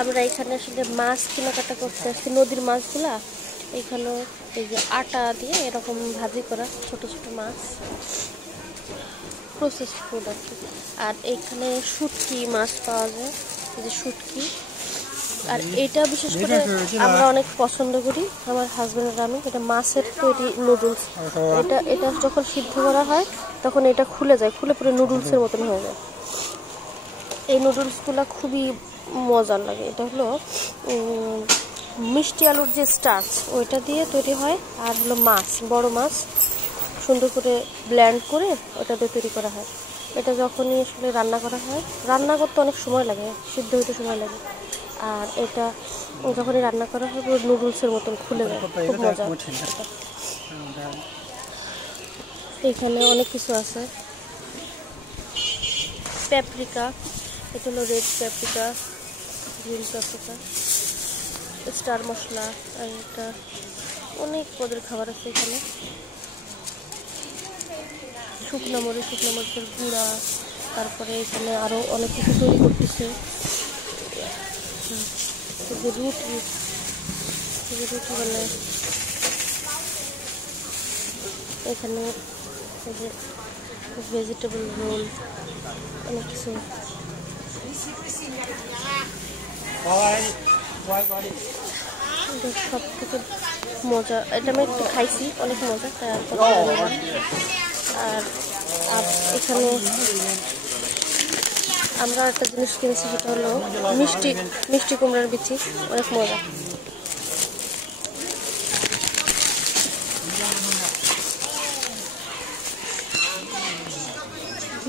আমরা এখানে আসলে মাছ কেনাকাটা করতে আসছি, নদীর মাছগুলা। এখানে এই যে আটা দিয়ে এরকম ভাজি করা ছোট ছোট মাছ, প্রসেস ফুড আর কি। আর এইখানে শুটকি মাছ পাওয়া যায়, এই যে শুটকি। আর এটা বিশেষ করে আমরা অনেক পছন্দ করি, আমার হাজবেন্ড আর আমি। এটা মাছের তৈরি নুডলস। এটা যখন সিদ্ধ করা হয় তখন এটা খুলে যায়, খুলে পুরো নুডলসের মতন হয়ে যায়। এই নুডলসগুলো খুবই মজার লাগে। এটা হলো মিষ্টি আলুর যে স্টার্চ ওইটা দিয়ে তৈরি হয়, আর হলো মাছ, বড় মাছ সুন্দর করে ব্লেন্ড করে ওটা দিয়ে তৈরি করা হয়। এটা যখনই আসলে রান্না করা হয়, রান্না করতে অনেক সময় লাগে, সিদ্ধ হইতে সময় লাগে। আর এটা যখনই রান্না করা হয় পুরো নুডলসের মতন খুলে যায়, খুব মজা। এখানে অনেক কিছু আছে, প্যাপ্রিকা, এটা হলো red paprika, green paprika, star মশলা, আর এটা অনেক পদের খাবার আছে এখানে। শুকনো মরিচের গুঁড়া, তারপরে এখানে আরও অনেক কিছু তৈরি করতেছে। রুটি মানে এখানে ভেজিটেবল রোল, অনেক কিছু। সব থেকে মজা, এটা আমি একটু খাইছি, অনেক মজা। আর এখানে আমরা একটা জিনিস কিনেছি, সেটা হলো মিষ্টি কুমড়ার বিচি, অনেক মজা।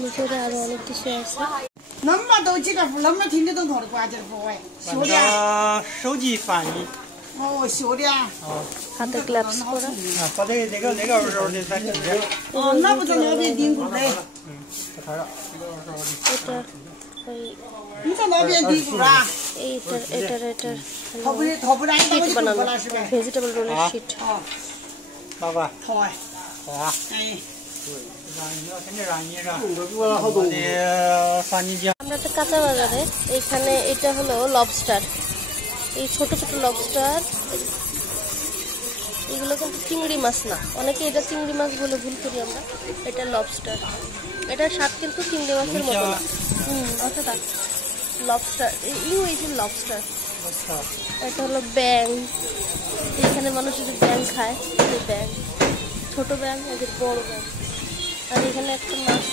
ভিতরে আরো অনেক কিছু আছে। হাতে গ্লাভস পরা। ভেজিটেবল রোলের শিট। আমরা একটা কাঁচা বাজারে, এইখানে এটা হলো লবস্টার, এই ছোট ছোট লবস্টার। এগুলো কিন্তু চিংড়ি মাছ না, অনেকে এটা চিংড়ি মাছ বলে ভুল করি আমরা। এটা লবস্টার, এটার স্বাদ কিন্তু চিংড়ি মাছের মতো না। অতটা লবস্টার, এই যে লবস্টার। এটা হলো ব্যাং, এখানে মানুষ যদি ব্যাং খায়, ব্যাং, ছোট ব্যাং, এদের বড় ব্যাং। আর এখানে একটা মাছ